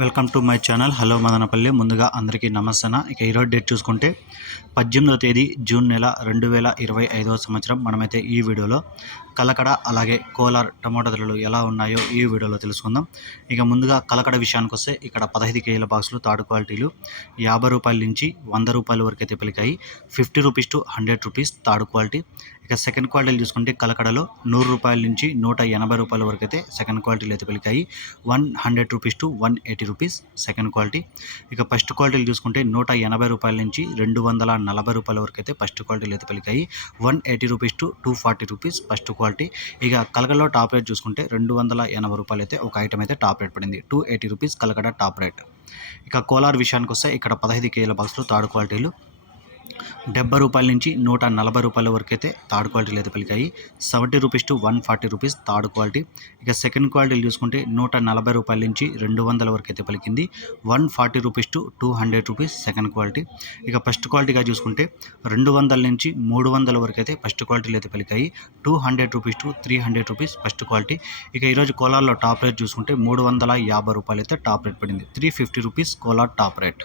Welcome to my channel. Hello Madanapalle. ముందుగా అందరికీ నమస్తన ఇక ఈరోజు డేట్ చూసుకుంటే పద్దెనిమిదవ తేదీ జూన్ నెల రెండు వేల ఇరవై ఐదవ సంవత్సరం. మనమైతే ఈ వీడియోలో కలకడ అలాగే కోలార్ టమాటో ధరలు ఎలా ఉన్నాయో ఈ వీడియోలో తెలుసుకుందాం. ఇక ముందుగా కలకడ విషయానికి వస్తే ఇక్కడ పదహైదు కేజీల బాక్సులు తాడు క్వాలిటీలు యాభై రూపాయల నుంచి వంద రూపాయల వరకు అయితే పలికాయి. Fifty rupees to hundred rupees తాడు క్వాలిటీ. ఇక సెకండ్ క్వాలిటీలు చూసుకుంటే కలకడలో నూరు రూపాయల నుంచి నూట ఎనభై రూపాయల వరకు అయితే సెకండ్ క్వాలిటీలు అయితే పలికాయి. One hundred rupees to one eighty rupees second quality ఇక ఫస్ట్ క్వాలిటీలు చూసుకుంటే నూట ఎనభై రూపాయల నుంచి రెండు వందల నలభై రూపాయల వరకు అయితే ఫస్ట్ క్వాలిటీలు అయితే పలికాయి. One eighty rupees to two forty rupees first quality ఇక కలకడలో టాప్ రేట్ చూసుకుంటే రెండు వందల ఎనభై రూపాయలు అయితే ఒక ఐటమ్ అయితే టాప్ రేట్ పడింది. Two eighty rupees Kalakada top rate ఇక కోలార్ విషయానికి వస్తే ఇక్కడ పదహైదు కేజీల బాక్స్లో థర్డ్ క్వాలిటీలు డెబ్బై రూపాయల నుంచి నూట నలభై రూపాయల వరకు అయితే థర్డ్ క్వాలిటీలు అయితే పలికాయి. Seventy rupees to one forty rupees third quality. ఇక సెకండ్ క్వాలిటీలు చూసుకుంటే నూట నలభై రూపాయల నుంచి రెండు వందల వరకు అయితే పలికింది. One forty rupees to two hundred rupees second quality. ఇక ఫస్ట్ క్వాలిటీగా చూసుకుంటే రెండు వందల నుంచి మూడు వందల వరకు అయితే ఫస్ట్ క్వాలిటీలు అయితే పలికాయి. Two hundred rupees to three hundred rupees first quality. ఇక ఈరోజు కోలార్లో టాప్ రేట్ చూసుకుంటే మూడు వందల యాభై రూపాయలు అయితే టాప్ రేట్ పడింది. Three fifty rupees Kolar top rate.